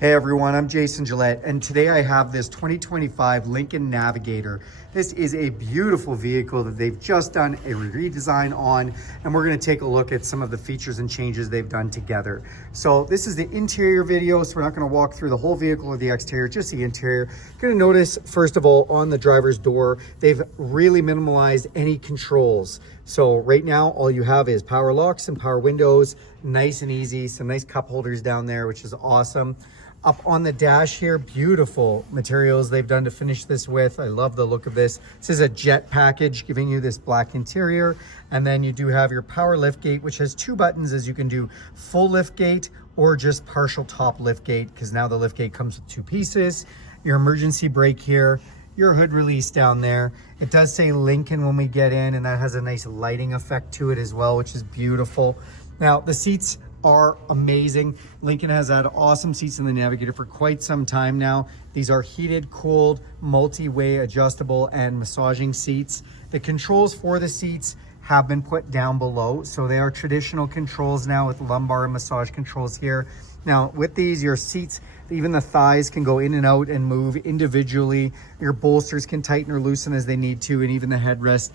Hey everyone, I'm Jason Gillette, and today I have this 2025 Lincoln Navigator. This is a beautiful vehicle that they've just done a redesign on, and we're going to take a look at some of the features and changes they've done together. So this is the interior video, so we're not going to walk through the whole vehicle or the exterior, just the interior. You're going to notice, first of all, on the driver's door, they've really minimalized any controls. So right now, all you have is power locks and power windows, nice and easy, some nice cup holders down there, which is awesome. Up on the dash here, beautiful materials they've done to finish this with. I love the look of this. This is a jet package giving you this black interior. And then you do have your power liftgate, which has two buttons, as you can do full liftgate or just partial top liftgate, because now the liftgate comes with two pieces. Your emergency brake here, your hood release down there. It does say Lincoln when we get in, and that has a nice lighting effect to it as well, which is beautiful. Now the seats are amazing. Lincoln has had awesome seats in the Navigator for quite some time now. These are heated, cooled, multi-way adjustable and massaging seats. The controls for the seats have been put down below. So they are traditional controls now with lumbar and massage controls here. Now with these, your seats, even the thighs can go in and out and move individually. Your bolsters can tighten or loosen as they need to, and even the headrest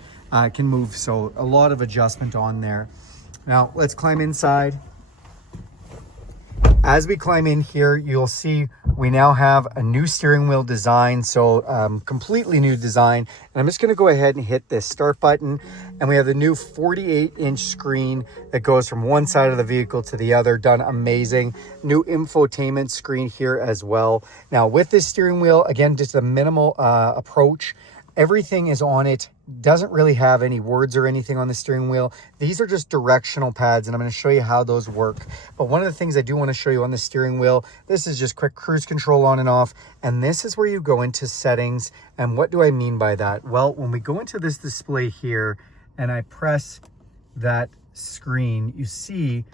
can move. So a lot of adjustment on there. Now let's climb inside. As we climb in here, you'll see we now have a new steering wheel design, so completely new design. And I'm just going to go ahead and hit this start button, and we have the new 48-inch screen that goes from one side of the vehicle to the other, done amazing. New infotainment screen here as well. Now with this steering wheel, again, just a minimal approach. Everything is on it. Doesn't really have any words or anything on the steering wheel. These are just directional pads, and I'm going to show you how those work. But one of the things I do want to show you on the steering wheel, this is just quick cruise control on and off, and this is where you go into settings. And what do I mean by that? Well, when we go into this display here and I press that screen, you see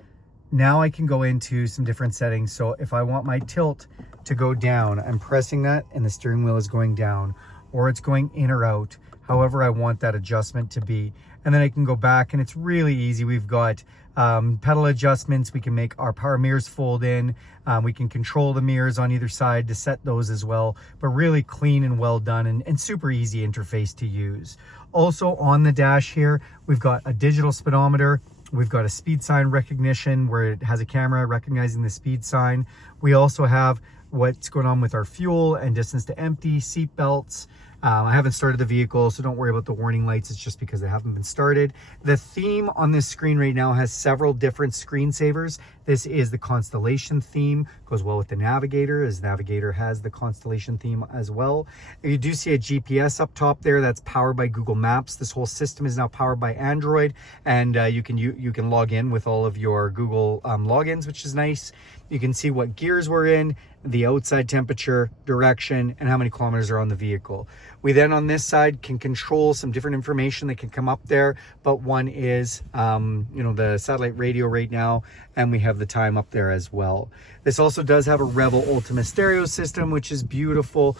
now I can go into some different settings. So if I want my tilt to go down, I'm pressing that and the steering wheel is going down, or it's going in or out, however I want that adjustment to be. And then I can go back, and it's really easy. We've got pedal adjustments. We can make our power mirrors fold in. We can control the mirrors on either side to set those as well, but really clean and well done, and super easy interface to use. Also on the dash here, we've got a digital speedometer. We've got a speed sign recognition where it has a camera recognizing the speed sign. We also have what's going on with our fuel and distance to empty, seat belts. I haven't started the vehicle, so don't worry about the warning lights. It's just because they haven't been started. The theme on this screen right now has several different screensavers. This is the Constellation theme, goes well with the Navigator, as Navigator has the Constellation theme as well. You do see a GPS up top there that's powered by Google Maps. This whole system is now powered by Android, and you can log in with all of your Google logins, which is nice. You can see what gears we're in, the outside temperature, direction, and how many kilometers are on the vehicle. We then on this side can control some different information that can come up there, but one is the satellite radio right now, and we have the time up there as well. This also does have a Revel Ultima stereo system, which is beautiful.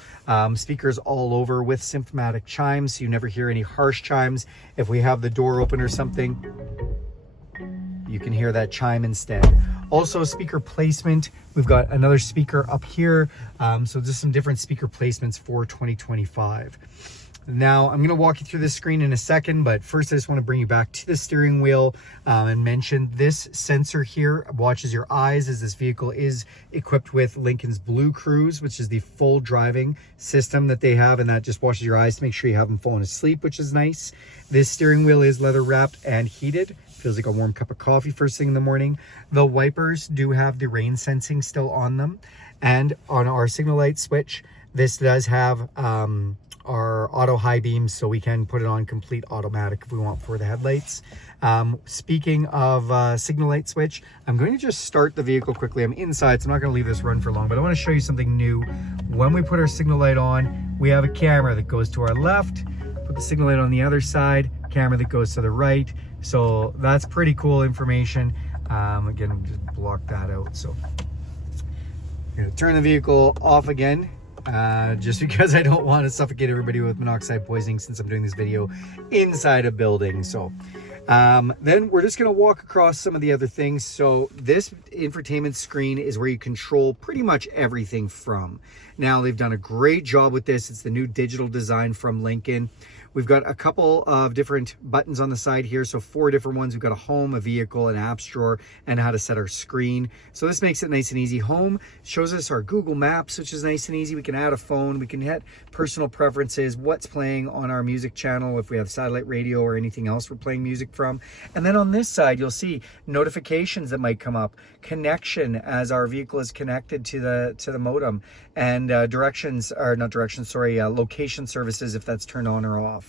Speakers all over with symptomatic chimes, so you never hear any harsh chimes. If we have the door open or something, you can hear that chime instead. Also speaker placement, we've got another speaker up here. So just some different speaker placements for 2025. Now I'm gonna walk you through this screen in a second, but first I just wanna bring you back to the steering wheel and mention this sensor here watches your eyes, as this vehicle is equipped with Lincoln's BlueCruise, which is the full driving system that they have, and that just watches your eyes to make sure you haven't fallen asleep, which is nice. This steering wheel is leather wrapped and heated. Feels like a warm cup of coffee first thing in the morning. The wipers do have the rain sensing still on them. And on our signal light switch, this does have our auto high beams, so we can put it on complete automatic if we want for the headlights. Speaking of signal light switch, I'm going to just start the vehicle quickly. I'm inside, so I'm not going to leave this run for long, but I want to show you something new. When we put our signal light on, we have a camera that goes to our left, put the signal light on the other side, camera that goes to the right. So that's pretty cool information. Again, we'll just block that out. So I'm gonna turn the vehicle off again, just because I don't want to suffocate everybody with monoxide poisoning, since I'm doing this video inside a building. So Then we're just going to walk across some of the other things. So this infotainment screen is where you control pretty much everything from. Now, they've done a great job with this. It's the new digital design from Lincoln. We've got a couple of different buttons on the side here. So 4 different ones. We've got a home, a vehicle, an apps drawer, and how to set our screen. So this makes it nice and easy. Home shows us our Google Maps, which is nice and easy. We can add a phone. We can hit personal preferences, what's playing on our music channel, if we have satellite radio or anything else we're playing music from. And then on this side, you'll see notifications that might come up, connection as our vehicle is connected to the modem, and location services if that's turned on or off.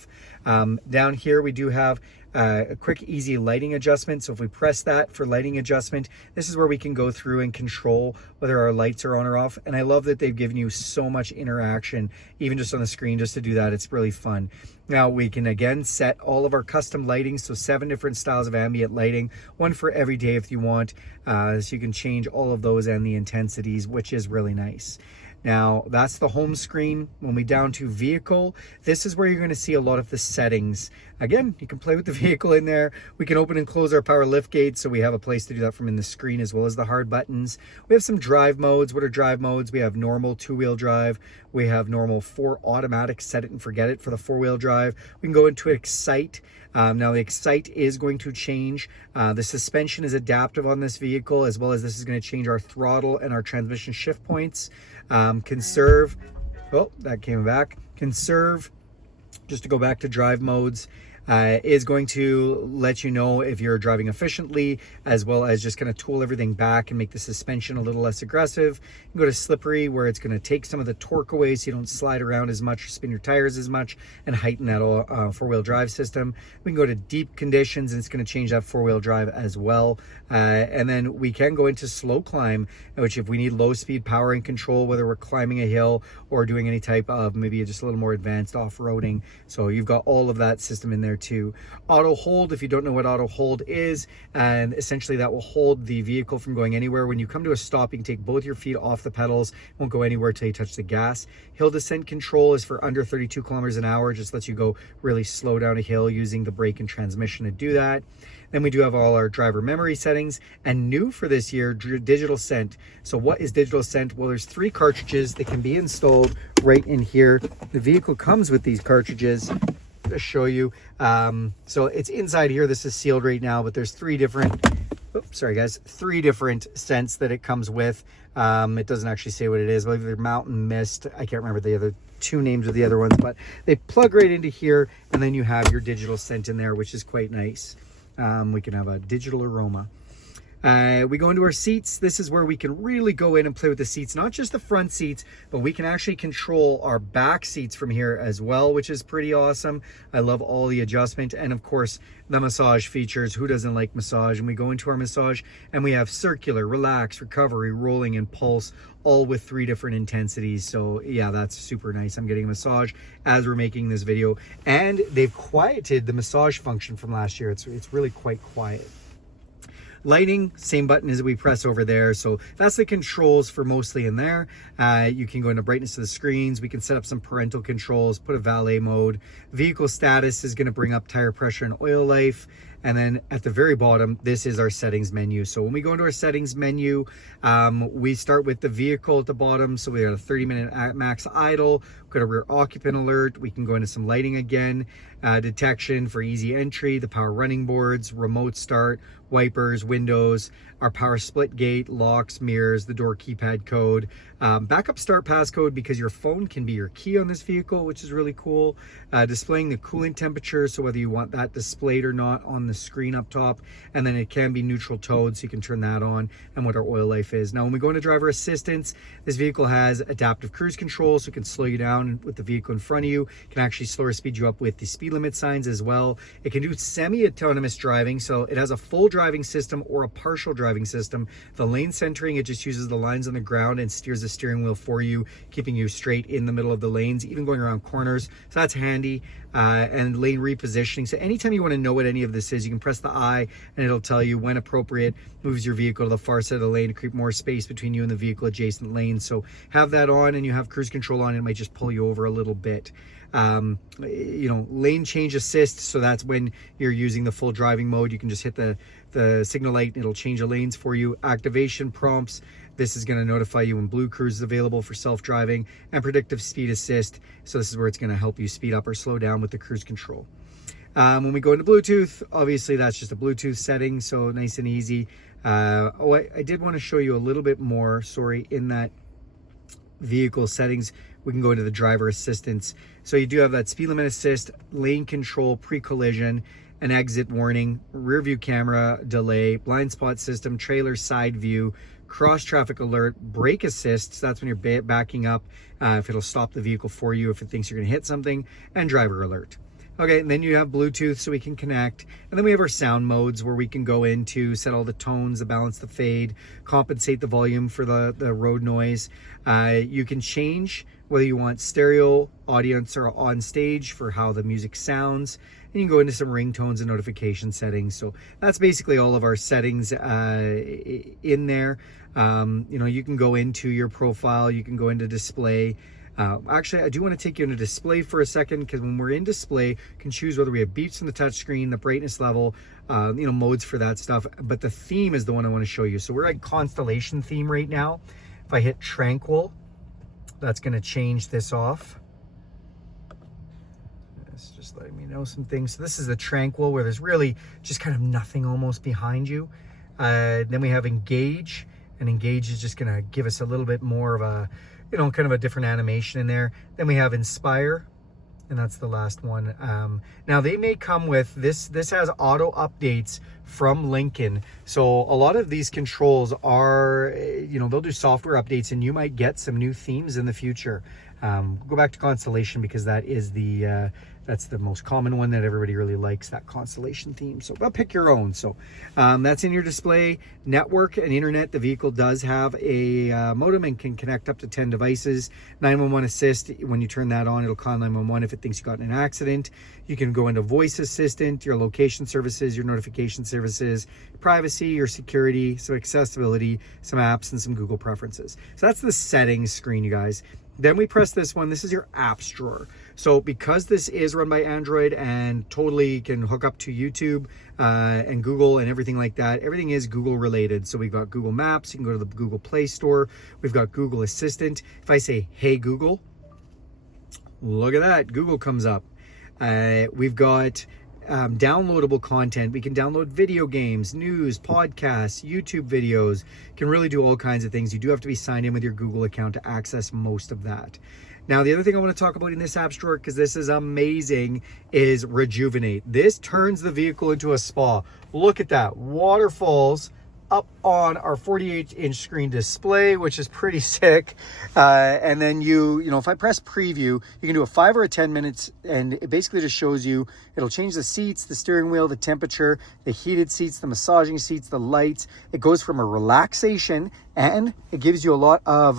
Down here we do have a quick easy lighting adjustment. So if we press that for lighting adjustment, this is where we can go through and control whether our lights are on or off. And I love that they've given you so much interaction even just on the screen just to do that. It's really fun. Now we can again set all of our custom lighting, so 7 different styles of ambient lighting, one for every day if you want, so you can change all of those and the intensities, which is really nice. Now that's the home screen. When we down to vehicle, this is where you're going to see a lot of the settings. Again, you can play with the vehicle in there. We can open and close our power liftgate, so we have a place to do that from in the screen as well as the hard buttons. We have some drive modes. What are drive modes? We have normal 2-wheel drive. We have normal 4 automatic, set it and forget it for the 4-wheel drive. We can go into Excite. Now the Excite is going to change. The suspension is adaptive on this vehicle, as well as this is going to change our throttle and our transmission shift points. Conserve, oh, that came back. Conserve, just to go back to drive modes, is going to let you know if you're driving efficiently, as well as just kind of tool everything back and make the suspension a little less aggressive. You can go to slippery, where it's going to take some of the torque away so you don't slide around as much or spin your tires as much, and heighten that 4-wheel drive system. We can go to deep conditions, and it's going to change that 4-wheel drive as well. And then we can go into slow climb, which if we need low speed power and control, whether we're climbing a hill or doing any type of maybe just a little more advanced off-roading. So you've got all of that system in there too. Auto hold, if you don't know what auto hold is, and essentially that will hold the vehicle from going anywhere. When you come to a stop, you can take both your feet off the pedals. It won't go anywhere till you touch the gas. Hill descent control is for under 32 kilometers an hour. Just lets you go really slow down a hill using the brake and transmission to do that. Then we do have all our driver memory settings, and new for this year, digital scent. So what is digital scent? Well, there's 3 cartridges that can be installed right in here. The vehicle comes with these cartridges to show you. So it's inside here. This is sealed right now, but there's 3 different, oops, sorry guys, 3 different scents that it comes with. It doesn't actually say what it is. I believe they're Mountain Mist. I can't remember the other 2 names of the other ones, but they plug right into here, and then you have your digital scent in there, which is quite nice. We can have a digital aroma. We go into our seats. This is where we can really go in and play with the seats, not just the front seats, but we can actually control our back seats from here as well, which is pretty awesome. I love all the adjustment, and of course the massage features. Who doesn't like massage? And we go into our massage, and we have circular, relax, recovery, rolling, and pulse, all with 3 different intensities. So yeah, that's super nice. I'm getting a massage as we're making this video, and they've quieted the massage function from last year. It's really quite quiet. Lighting, same button as we press over there. So that's the controls for mostly in there. You can go into brightness of the screens. We can set up some parental controls, put a valet mode. Vehicle status is going to bring up tire pressure and oil life. And then at the very bottom, this is our settings menu. So when we go into our settings menu, we start with the vehicle at the bottom. So we have a 30-minute max idle, we've got a rear occupant alert. We can go into some lighting again, detection for easy entry, the power running boards, remote start, wipers, windows, our power split gate, locks, mirrors, the door keypad code, backup start passcode, because your phone can be your key on this vehicle, which is really cool. Displaying the coolant temperature, so whether you want that displayed or not on the screen up top, and then it can be neutral towed, so you can turn that on, and what our oil life is. Now when we go into driver assistance, this vehicle has adaptive cruise control, so it can slow you down with the vehicle in front of you. It can actually slow or speed you up with the speed limit signs as well. It can do semi-autonomous driving, so it has a full driving system or a partial driving system. The lane centering, it just uses the lines on the ground and steers the steering wheel for you, keeping you straight in the middle of the lanes, even going around corners. So that's handy. And lane repositioning. So anytime you want to know what any of this is, You can press the I and it'll tell you when appropriate, moves your vehicle to the far side of the lane to create more space between you and the vehicle adjacent lanes. So have that on, and you have cruise control on, it might just pull you over a little bit. You know, lane change assist, so that's when you're using the full driving mode. You can just hit the signal light and it'll change the lanes for you. Activation prompts, this is going to notify you when BlueCruise is available for self-driving. And predictive speed assist, so this is where it's going to help you speed up or slow down with the cruise control. When we go into Bluetooth, obviously that's just a Bluetooth setting, so nice and easy. I did want to show you a little bit more, sorry, in that vehicle settings. We can go into the driver assistance. So you do have that speed limit assist, lane control, pre-collision, an exit warning, rear view camera delay, blind spot system, trailer side view, cross traffic alert, brake assist, so that's when you're backing up, if it'll stop the vehicle for you if it thinks you're going to hit something, and driver alert. Okay, and then you have Bluetooth, so we can connect. And then we have our sound modes where we can go in to set all the tones, the balance, the fade, compensate the volume for the road noise. You can change whether you want stereo, audience, or on stage for how the music sounds. And you can go into some ringtones and notification settings. So that's basically all of our settings in there. You know, you can go into your profile, you can go into display. Actually, I do want to take you into display for a second, because when we're in display, you can choose whether we have beeps in the touch screen, the brightness level, you know, modes for that stuff. But the theme is the one I want to show you. So we're at Constellation theme right now. If I hit Tranquil, that's going to change this off. It's just letting me know some things. So this is the Tranquil, where there's really just kind of nothing almost behind you. Then we have Engage, and Engage is just going to give us a little bit more of a, you know, kind of a different animation in there. Then we have Inspire, and that's the last one. Now they may come with this has auto updates from Lincoln, so a lot of these controls are, you know, they'll do software updates, and you might get some new themes in the future. Go back to Constellation, because that is the that's the most common one that everybody really likes, that Constellation theme. So but pick your own. So that's in your display. Network and internet, the vehicle does have a modem and can connect up to 10 devices. 911 assist, when you turn that on, it'll call 911 if it thinks you got in an accident. You can go into voice assistant, your location services, your notification services, privacy, your security, some accessibility, some apps, and some Google preferences. So that's the settings screen, you guys. Then we press this one. This is your apps drawer. So because this is run by Android and totally can hook up to YouTube and Google and everything like that, everything is Google related. So we've got Google Maps. You can go to the Google Play Store. We've got Google Assistant. If I say, hey, Google, look at that. Google comes up. We've got downloadable content. We can download video games, news, podcasts, YouTube videos. Can really do all kinds of things. You do have to be signed in with your Google account to access most of that. Now, the other thing I want to talk about in this apps drawer, because this is amazing, is Rejuvenate. This turns the vehicle into a spa. Look at that. Waterfalls up on our 48-inch screen display, which is pretty sick. And then you know, if I press preview, you can do a 5 or a 10 minutes, and it basically just shows you, it'll change the seats, the steering wheel, the temperature, the heated seats, the massaging seats, the lights. It goes from a relaxation, and it gives you a lot of,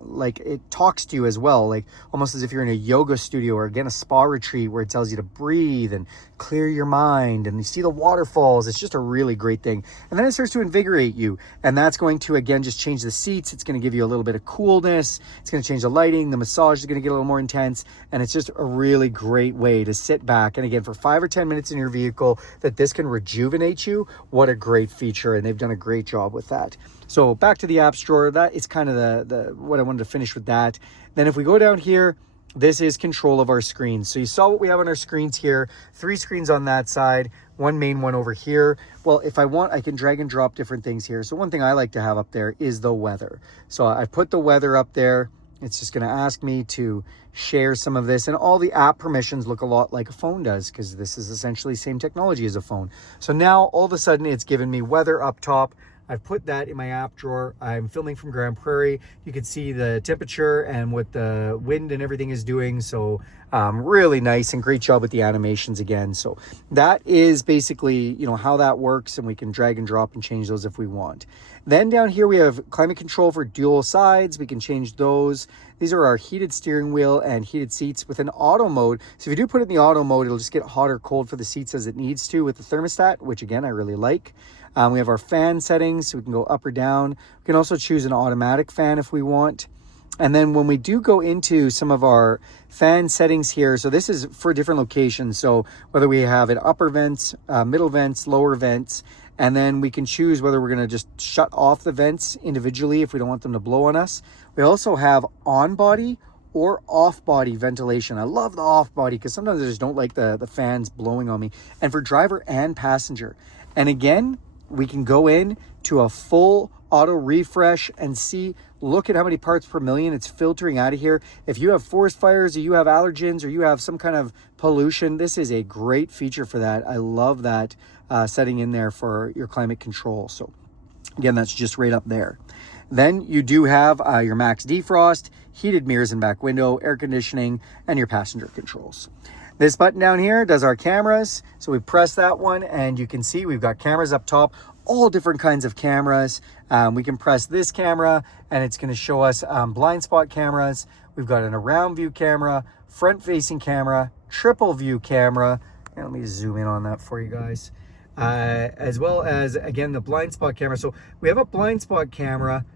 like, it talks to you as well, like almost as if you're in a yoga studio or, again, a spa retreat, where it tells you to breathe and clear your mind, and you see the waterfalls. It's just a really great thing. And then it starts to invigorate you, and that's going to, again, just change the seats. It's going to give you a little bit of coolness. It's going to change the lighting. The massage is going to get a little more intense, and it's just a really great way to sit back. And again, for 5 or 10 minutes in your vehicle, that this can rejuvenate you. What a great feature, and they've done a great job with that. So back to the apps drawer. That is kind of the what I wanted to finish with that. Then if we go down here, this is control of our screens. So you saw what we have on our screens here. 3 screens on that side, one main one over here. Well, if I want, I can drag and drop different things here. So one thing I like to have up there is the weather. So I put the weather up there. It's just going to ask me to share some of this, and all the app permissions look a lot like a phone does, because this is essentially the same technology as a phone. So now all of a sudden it's given me weather up top. I've put that in my app drawer. I'm filming from Grand Prairie. You can see the temperature and what the wind and everything is doing. So really nice, and great job with the animations again. So that is basically, you know, how that works, and we can drag and drop and change those if we want. Then down here we have climate control for dual sides. We can change those. These are our heated steering wheel and heated seats with an auto mode. So if you do put it in the auto mode, it'll just get hot or cold for the seats as it needs to with the thermostat, which again, I really like. We have our fan settings, so we can go up or down. We can also choose an automatic fan if we want. And then when we do go into some of our fan settings here, so this is for different locations. So whether we have it upper vents, middle vents, lower vents, and then we can choose whether we're going to just shut off the vents individually if we don't want them to blow on us. We also have on-body or off-body ventilation. I love the off-body because sometimes I just don't like the fans blowing on me. And for driver and passenger. And again, we can go in to a full auto refresh and see, look at how many parts per million it's filtering out of here. If you have forest fires, or you have allergens, or you have some kind of pollution, this is a great feature for that. I love that setting in there for your climate control. So again, that's just right up there. Then you do have your max defrost, heated mirrors and back window, air conditioning, and your passenger controls. This button down here does our cameras. So we press that one and you can see we've got cameras up top, all different kinds of cameras. We can press this camera and it's going to show us blind spot cameras. We've got an around view camera, front facing camera, triple view camera. And let me zoom in on that for you guys. As well as, again, the blind spot camera. So we have a blind spot camera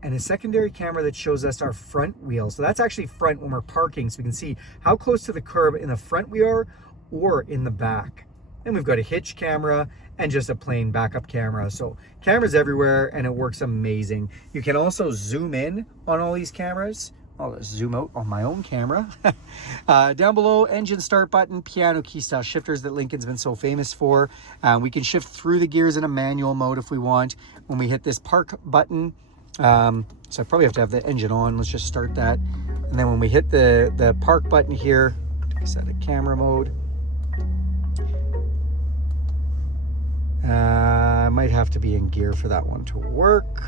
and a secondary camera that shows us our front wheel. So that's actually front when we're parking, so we can see how close to the curb in the front we are or in the back. And we've got a hitch camera and just a plain backup camera. So cameras everywhere, and it works amazing. You can also zoom in on all these cameras. I'll just zoom out on my own camera. Down below, engine start button, piano key style shifters that Lincoln's been so famous for. We can shift through the gears in a manual mode if we want. When we hit this park button, so I probably have to have the engine on. Let's just start that. And then when we hit the park button here, set a camera mode. I might have to be in gear for that one to work.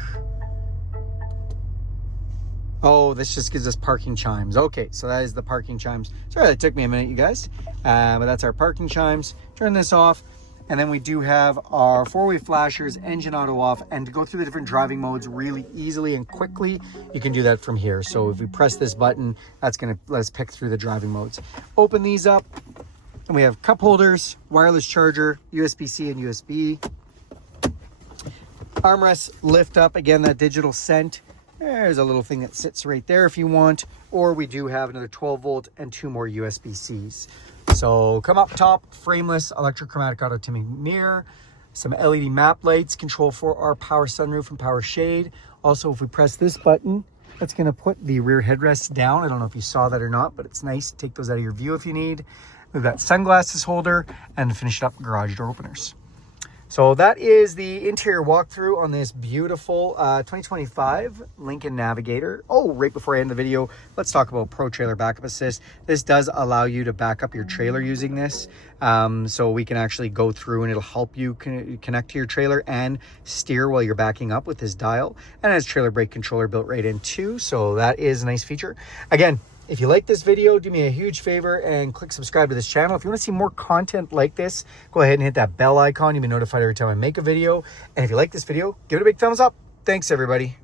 Oh, this just gives us parking chimes. Okay, so that is the parking chimes. Sorry, that took me a minute, you guys. But that's our parking chimes. Turn this off. And then we do have our four-way flashers, engine auto off, and to go through the different driving modes really easily and quickly, you can do that from here. So if we press this button, that's gonna let us pick through the driving modes. Open these up, and we have cup holders, wireless charger, USB-C and USB. Armrest lift up, again, that digital scent. There's a little thing that sits right there if you want, or we do have another 12 volt and 2 more USB-Cs. So come up top, frameless electrochromatic auto dimming mirror, some LED map lights, control for our power sunroof and power shade. Also, if we press this button, that's going to put the rear headrests down. I don't know if you saw that or not, but it's nice. Take those out of your view if you need. We've got sunglasses holder and finish up garage door openers. So that is the interior walkthrough on this beautiful 2025 Lincoln Navigator. Oh, right before I end the video, let's talk about Pro Trailer Backup Assist. This does allow you to back up your trailer using this. So we can actually go through and it'll help you connect to your trailer and steer while you're backing up with this dial. And it has trailer brake controller built right in too. So that is a nice feature. Again, if you like this video, do me a huge favor and click subscribe to this channel. If you want to see more content like this, go ahead and hit that bell icon. You'll be notified every time I make a video. And if you like this video, give it a big thumbs up. Thanks, everybody.